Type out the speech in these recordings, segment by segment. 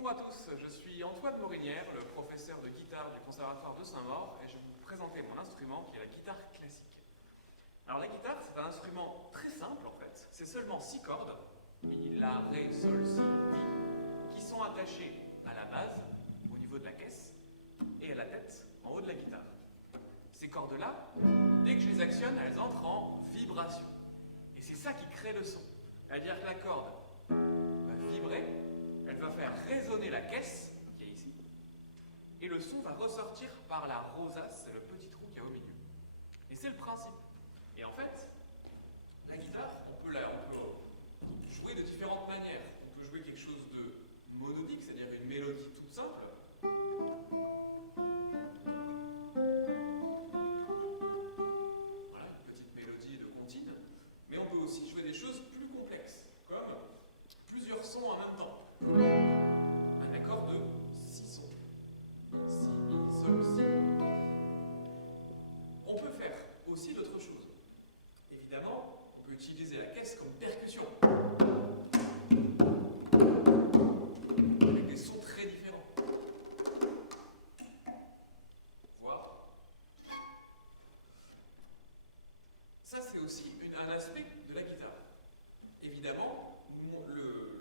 Bonjour à tous, je suis Antoine Morinière, le professeur de guitare du Conservatoire de Saint-Maur, et je vais vous présenter mon instrument qui est la guitare classique. Alors la guitare, c'est un instrument très simple en fait, c'est seulement 6 cordes, Mi, La, Ré, Sol, Si, Mi, qui sont attachées à la base, au niveau de la caisse, et à la tête, en haut de la guitare. Ces cordes-là, dès que je les actionne, elles entrent en vibration. Et c'est ça qui crée le son. C'est-à-dire que la corde va vibrer, elle va faire résonner la caisse, qui est ici, et le son va ressortir par la rosace, c'est le petit trou qu'il y a au milieu. Et c'est le principe. Et en fait, la guitare, on peut jouer de différentes manières. On peut jouer quelque chose de monodique, c'est-à-dire une mélodie toute simple. Voilà, une petite mélodie de comptine. Mais on peut aussi jouer des choses plus complexes, comme plusieurs sons en même temps. Un accord de 6 sons. Si, Mi, Sol, Si. On peut faire aussi d'autres choses. Évidemment, on peut utiliser la caisse comme percussion. Avec des sons très différents. Voir. Ça, c'est aussi un aspect de la guitare. Évidemment,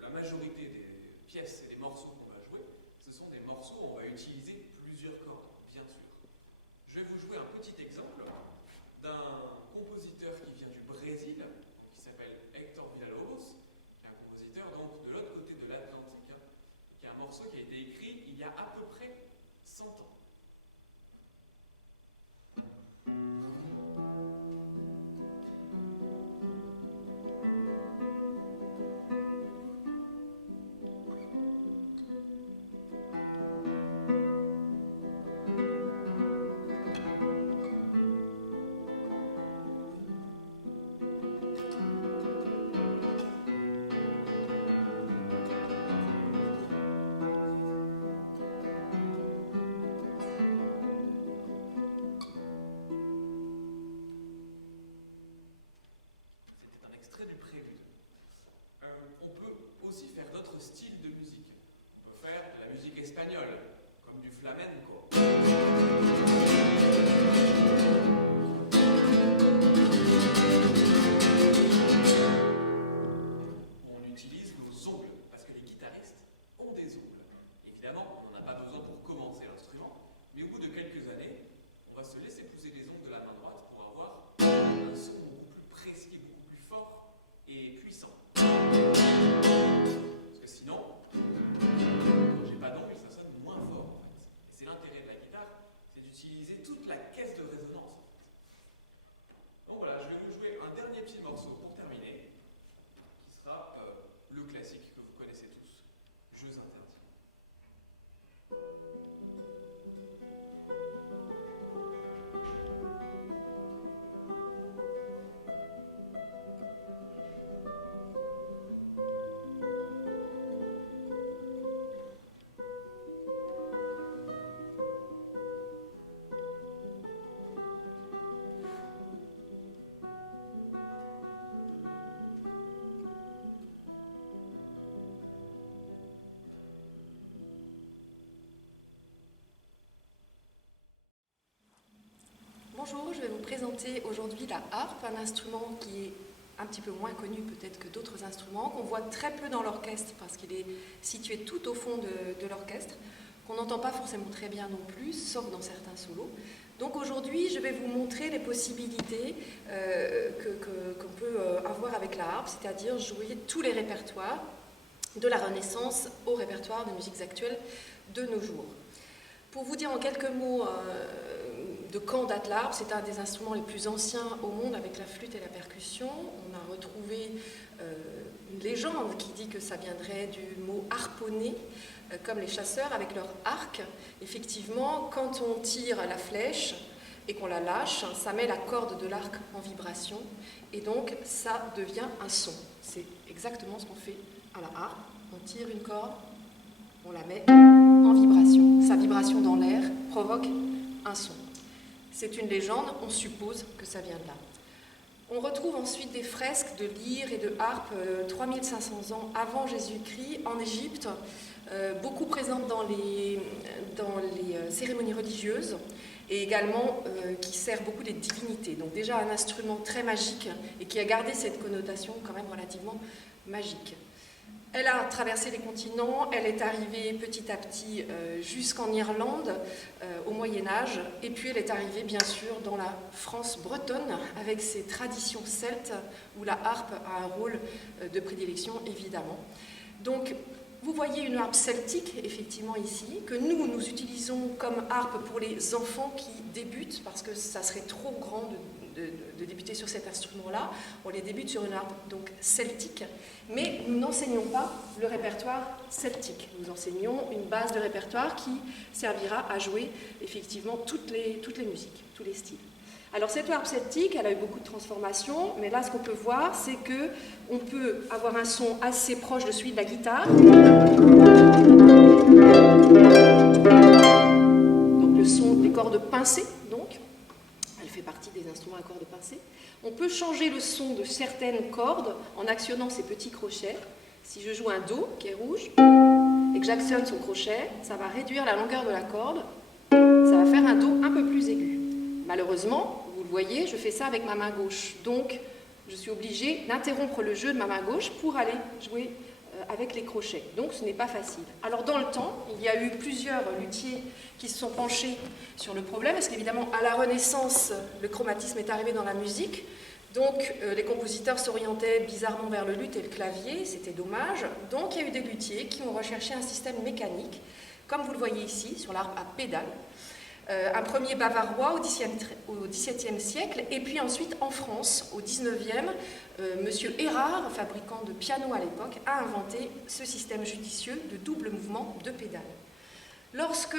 la majorité des pièces et des morceaux qu'on va jouer, ce sont des morceaux où on va utiliser plusieurs cordes, bien sûr. Je vais vous jouer un petit exemple d'un compositeur qui vient du Brésil, qui s'appelle Héctor Villa-Lobos, qui est un compositeur donc de l'autre côté de l'Atlantique, qui est un morceau qui a été écrit il y a à peu près 100 ans. Espagnol, comme du flamenco. On utilise nos ongles, parce que les guitaristes ont des ongles. Évidemment, on n'en a pas besoin pour commencer l'instrument, mais au bout de quelques années, on va se laisser pousser les ongles de la main droite pour avoir un son beaucoup plus précis, beaucoup plus fort et puissant. Parce que sinon, quand j'ai pas d'ongles, ça sonne moins fort en fait. Et c'est l'intérêt de la guitare, c'est d'utiliser toute la caisse de résonance en fait. Donc voilà, je vais vous jouer un dernier petit morceau pour terminer, qui sera le classique que vous connaissez tous, Jeux interdits. Bonjour, je vais vous présenter aujourd'hui la harpe, un instrument qui est un petit peu moins connu peut-être que d'autres instruments, qu'on voit très peu dans l'orchestre parce qu'il est situé tout au fond de l'orchestre, qu'on n'entend pas forcément très bien non plus, sauf dans certains solos. Donc aujourd'hui, je vais vous montrer les possibilités qu'on peut avoir avec la harpe, c'est-à-dire jouer tous les répertoires de la Renaissance au répertoire des musiques actuelles de nos jours. Pour vous dire en quelques mots de quand date l'harpe, c'est un des instruments les plus anciens au monde avec la flûte et la percussion. On a retrouvé une légende qui dit que ça viendrait du mot harponner, comme les chasseurs avec leur arc. Effectivement, quand on tire la flèche et qu'on la lâche, ça met la corde de l'arc en vibration et donc ça devient un son. C'est exactement ce qu'on fait à la harpe. On tire une corde, on la met en vibration. Sa vibration dans l'air provoque un son. C'est une légende, on suppose que ça vient de là. On retrouve ensuite des fresques de lyres et de harpes 3500 ans avant Jésus-Christ en Égypte, beaucoup présentes dans les cérémonies religieuses et également qui sert beaucoup les divinités. Donc déjà un instrument très magique et qui a gardé cette connotation quand même relativement magique. Elle a traversé les continents, elle est arrivée petit à petit jusqu'en Irlande au Moyen-Âge, et puis elle est arrivée bien sûr dans la France bretonne avec ses traditions celtes où la harpe a un rôle de prédilection évidemment. Donc vous voyez une harpe celtique effectivement ici, que nous utilisons comme harpe pour les enfants qui débutent parce que ça serait trop grand de débuter sur cet instrument-là. On les débute sur une harpe donc celtique, mais nous n'enseignons pas le répertoire celtique. Nous enseignons une base de répertoire qui servira à jouer effectivement toutes les musiques, tous les styles. Alors cette harpe celtique, elle a eu beaucoup de transformations, mais là ce qu'on peut voir, c'est que on peut avoir un son assez proche de celui de la guitare. Donc le son des cordes pincées, donc. Elle fait partie des instruments à cordes pincées. On peut changer le son de certaines cordes en actionnant ces petits crochets. Si je joue un Do, qui est rouge, et que j'actionne son crochet, ça va réduire la longueur de la corde, ça va faire un Do un peu plus aigu. Malheureusement, vous le voyez, je fais ça avec ma main gauche. Donc, je suis obligée d'interrompre le jeu de ma main gauche pour aller jouer avec les crochets. Donc, ce n'est pas facile. Alors, dans le temps, il y a eu plusieurs luthiers qui se sont penchés sur le problème, parce qu'évidemment, à la Renaissance, le chromatisme est arrivé dans la musique. Donc, les compositeurs s'orientaient bizarrement vers le luth et le clavier, c'était dommage. Donc, il y a eu des luthiers qui ont recherché un système mécanique, comme vous le voyez ici, sur l'harpe à pédale. Un premier bavarois au XVIIe siècle, et puis ensuite en France, au XIXe, Monsieur Erard, fabricant de pianos à l'époque, a inventé ce système judicieux de double mouvement de pédales. Lorsque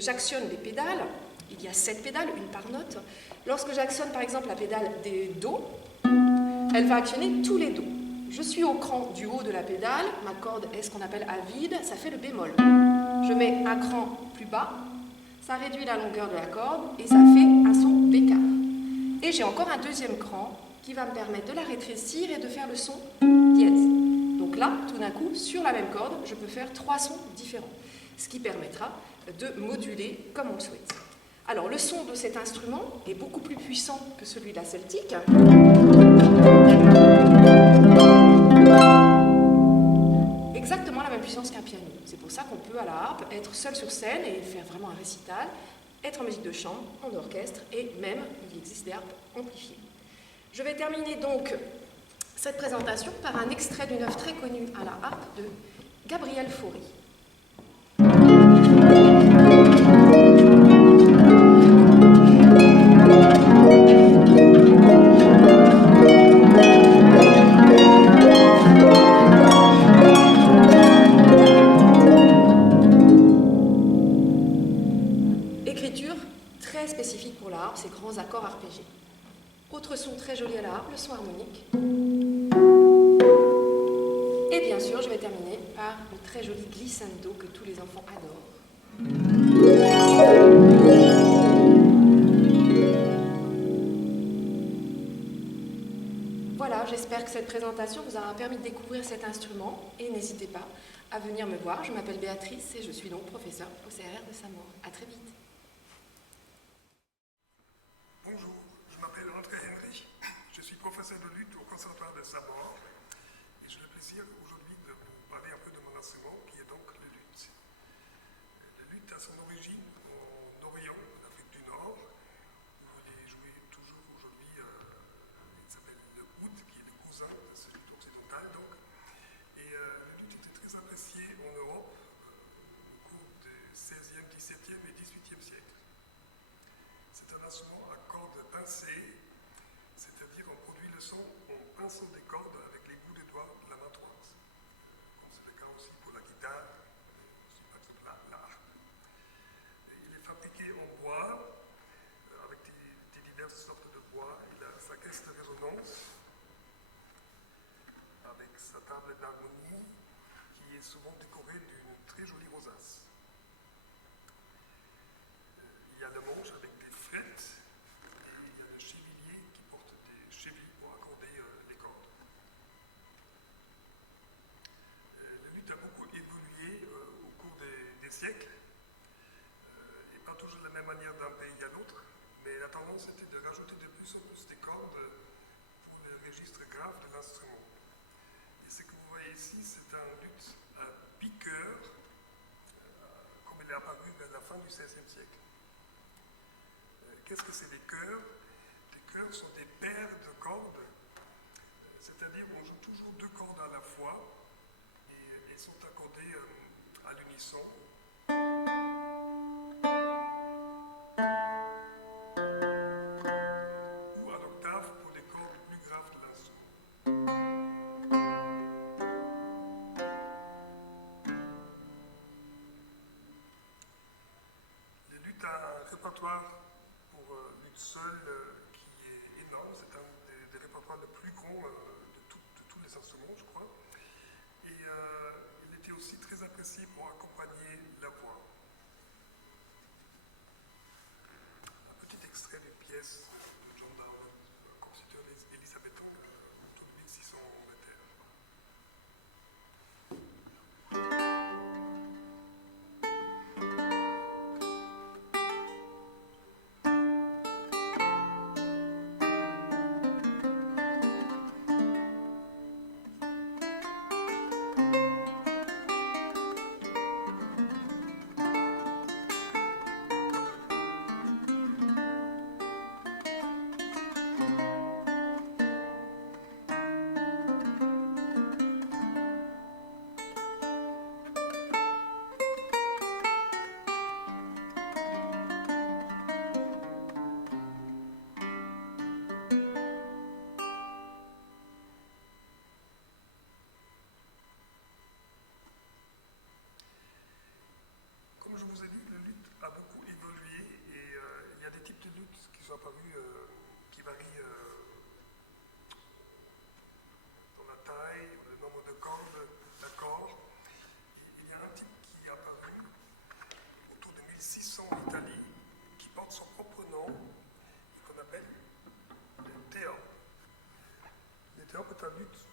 j'actionne les pédales, il y a 7 pédales, une par note. Lorsque j'actionne par exemple la pédale des Do, elle va actionner tous les Do. Je suis au cran du haut de la pédale, ma corde est ce qu'on appelle à vide, ça fait le bémol. Je mets un cran plus bas, ça réduit la longueur de la corde et ça fait un son bécard. Et j'ai encore un deuxième cran qui va me permettre de la rétrécir et de faire le son dièse. Donc là, tout d'un coup, sur la même corde, je peux faire 3 sons différents, ce qui permettra de moduler comme on le souhaite. Alors, le son de cet instrument est beaucoup plus puissant que celui de la celtique. Exactement la même puissance qu'un piano. C'est pour ça qu'on peut à la harpe être seul sur scène et faire vraiment un récital, être en musique de chambre, en orchestre et même il existe des harpes amplifiées. Je vais terminer donc cette présentation par un extrait d'une œuvre très connue à la harpe de Gabriel Fauré. Spécifique pour la harpe, ces grands accords arpégés. Autre son très joli à la harpe, le son harmonique. Et bien sûr, je vais terminer par le très joli glissando que tous les enfants adorent. Voilà, j'espère que cette présentation vous aura permis de découvrir cet instrument et n'hésitez pas à venir me voir. Je m'appelle Béatrice et je suis donc professeure au CRR de Saint-Maur. À très vite. Bonjour, je m'appelle André Henry, je suis professeur de luth au Conservatoire de Saint-Maur et j'ai le plaisir aujourd'hui de vous parler un peu de mon instrument qui est donc le luth. Le luth a son origine en Orient, en Afrique du Nord, où il est joué toujours aujourd'hui, il s'appelle le oud, qui est le cousin de ce luth occidental donc. Et le luth était très apprécié en Europe au cours du XVIe, XVIIe et XVIIIe siècle. C'est un instrument à cordes pincées, c'est-à-dire on produit le son en pinçant des cordes avec les bouts des doigts de la main droite. Comme c'est le cas aussi pour la guitare, par exemple la harpe. Il est fabriqué en bois, avec des diverses sortes de bois. Il a sa caisse de résonance, avec sa table d'harmonie, qui est souvent décorée d'une très jolie rosace. Il y a le manche avec des frettes et il y a le chevilier qui porte des XVIe siècle. Qu'est-ce que c'est des chœurs? Les chœurs sont des paires de cordes, c'est-à-dire on joue toujours deux cordes à la fois et sont accordées à l'unisson. Ou à l'octave pour les cordes plus graves de l'instrument. Les luttes a un répertoire pour lutte seule qui est énorme. C'est un des répertoires les plus grands de tous les instruments, je crois. Et il était aussi très apprécié pour accompagner la voix. Un petit extrait d'une pièce de John Darwin, un compositeur élisabétain autour de 1600 en Angleterre. Comme je vous ai dit, le luth a beaucoup évolué et il y a des types de luth qui sont apparus, qui varient dans la taille, le nombre de cordes, d'accords. Il y a un type qui est apparu autour de 1600 en Italie, qui porte son propre nom, qu'on appelle le théorbe. Le théorbe est un luth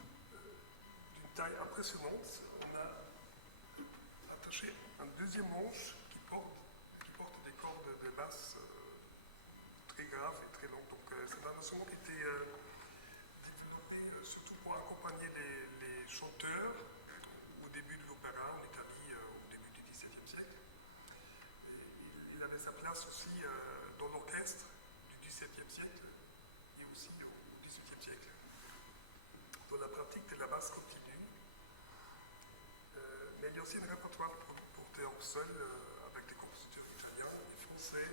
d'une taille impressionnante. On a attaché un deuxième manche qui porte des cordes de basse très graves et très longues. Donc c'est un instrument qui était développé surtout pour accompagner les chanteurs au début de l'opéra en Italie au début du XVIIe siècle. Et il avait sa place aussi dans l'orchestre du XVIIe siècle et aussi au XVIIIe siècle. Dans la pratique de la basse continue. Mais il y a aussi un répertoire pour théorbe seul avec des compositeurs italiens et français